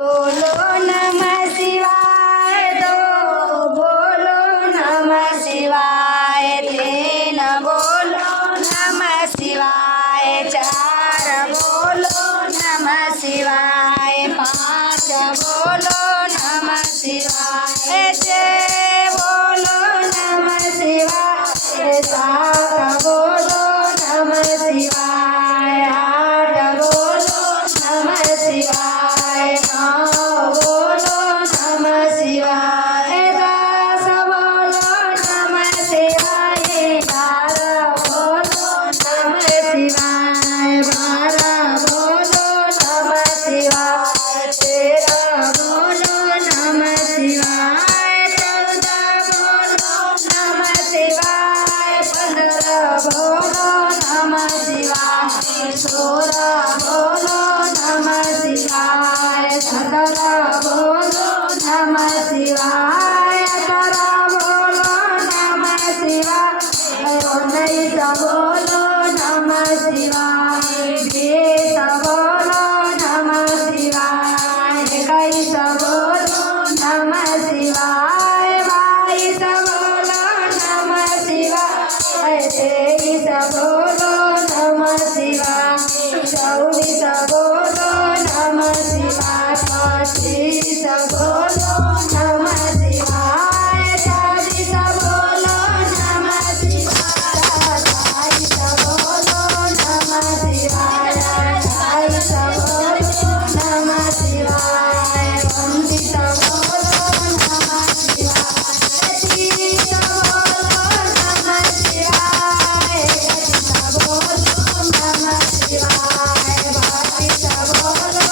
बोलो नमः शिवाय दो, बोलो नमः शिवाय तीन, बोलो नमः शिवाय चार, बोलो नमः शिवाय पाँच, बोलो नमः शिवाय छः, बोलो नमः शिवाय सात, बोलो नमः शिवाय आठ, बोलो नमः शिवाय नौ, बोलो नमः शिवाय दस, बोलो नमः शिवाय ग्यारह, बोलो नमः शिवाय बारह, बोलो नमः शिवाय तेरह, बोलो नमः शिवाय चौदह, बोलो नमः शिवाय पंद्रह, बोलो नमः शिवाय सोलह, बोलो नमः शिवाय सत्रह, बोलो नमः शिवाय अठारह, बोलो नमः शिवाय उन्नीस, बोलो नमः शिवाय बीस, बोलो नमः शिवाय इक्कीस, बोलो नमः शिवाय बाईस, बोलो नमः शिवाय तेईस, बोलो नमः शिवाय चौबीस, बोलो नमः शिवाय पच्चीस, बोलो नमः शिवाय छब्बीस, बोलो नमः शिवाय सत्ताईस, बोलो नमः शिवाय अट्ठाईस, बोलो नमः शिवाय उनतीस, बोलो नमः शिवाय तीस, बोलो नमः शिवाय इकतीस, बोलो नमः शिवाय बत्तीस, बोलो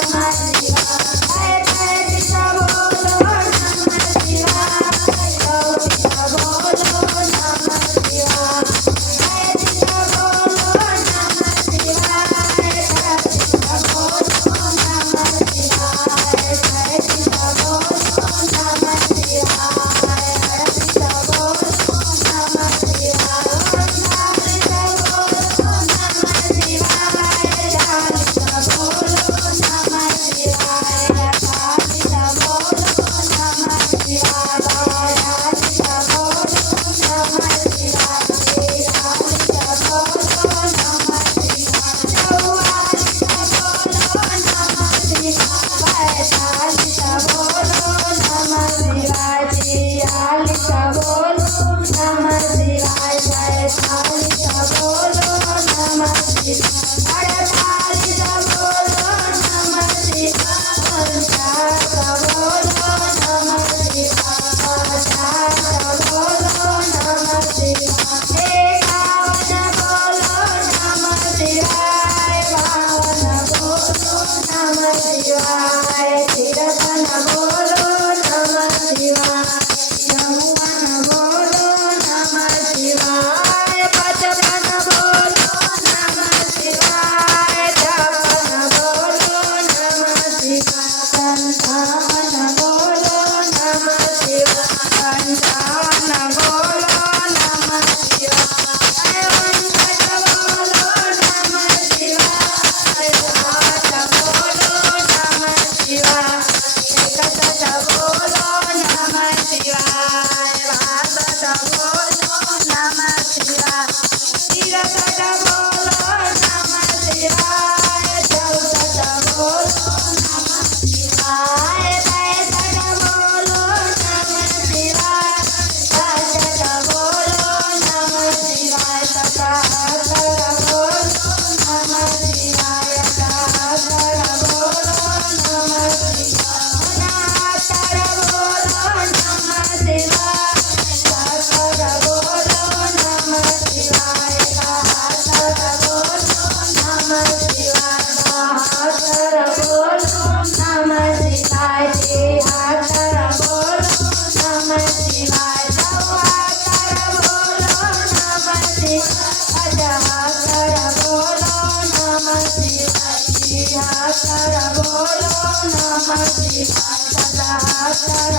नमः शिवाय तैंतीस, बोलो नमः शिवाय चौंतीस, बोलो नमः शिवाय पैंतीस, बोलो नमः शिवाय छत्तीस, बोलो नमः शिवाय सैंतीस, बोलो नमः शिवाय अड़तीस, बोलो नमः शिवाय उनचालीस, बोलो नमः शिवाय चालीस, बोलो नमः शिवाय अड़तालीस, बोलो नमः शिवाय बयालीस, बोलो नमः शिवाय तिरालीस, बोलो नमः शिवाय चौवालीस, बोलो नमः शिवाय पैंतालीस, बोलो नमः शिवाय छियालीस, बोलो नमः शिवाय सैंतालीस, बोलो नमः शिवाय अड़तालीस, बोलो नमः शिवाय उनचास, बोलो नमः शिवाय पचास, बोलो नमः शिवाय एकावन, बोलो नमः शिवाय बावन, बोलो नमः शिवाय तिरपन, बोलो नमः शिवाय चौवन, बोलो नमः शिवाय पचपन, बोलो नमः शिवाय छप्पन, बोलो नमः शिवाय सत्तावन, बोलो नमः शिवाय पंचावन, बोलो नमः शिवाय उनसठ, बोलो नमः शिवाय साठ, बोलो नमः शिवाय इकसठ, बोलो नमः शिवाय बासठ, बोलो नमः शिवाय तिरसठ, बोलो नमः शिवाय चौसठ, बोलो नमः शिवाय पैंसठ, बोलो नमः शिवाय छठसठ, बोलो नमः शिवाय सतहत्तर, बोलो नमः शिवाय अठहत्तर, बोलो नमः शिवाय उनहत्तर, बोलो नमः शिवाय सत्तर, बोलो नमः शिवाय इकहत्तर, बोलो नमः शिवाय बहत्तर, बोलो नमः शिवाय तिहत्तर, बोलो नमः शिवाय चौहत्तर, बोलो नमः शिवाय पचहत्तर, बोलो नमः शिवाय छिहत्तर, बोलो नमः शिवाय सतहत्तर,